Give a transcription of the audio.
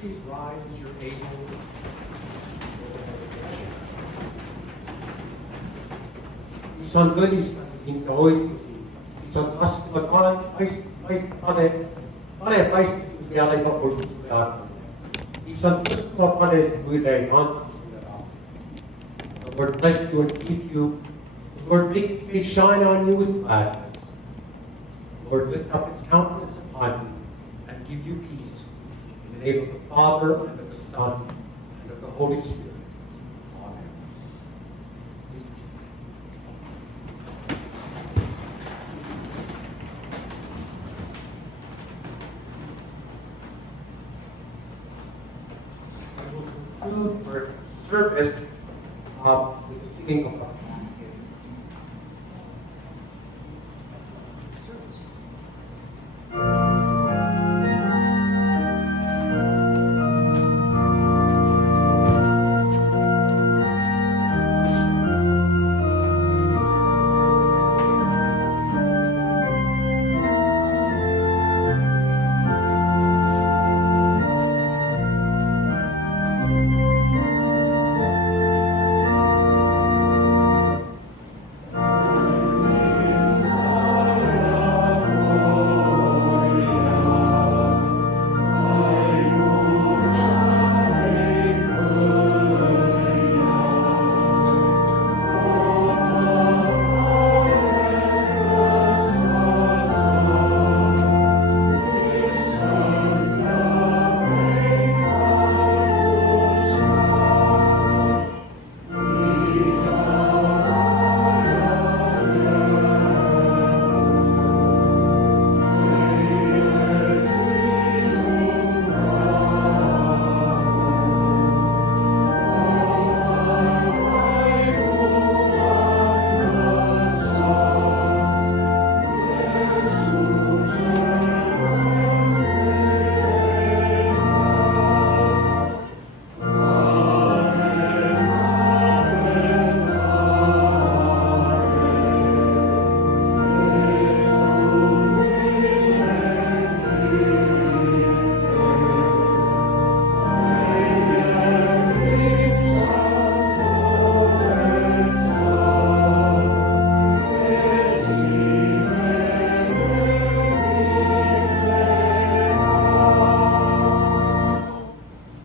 please rise as you're able? Isang gelis ang hinkahoy ko si isang as magkalan pane kaya pa por sudah. Isang gusto pane sudah on sudah. The Lord bless you and keep you. The Lord make His face shine on you with gladness. The Lord lift up His countenance upon you and give you peace. In the name of the Father and of the Son and of the Holy Spirit. Amen. Please be seated. I will conclude our service with the singing of the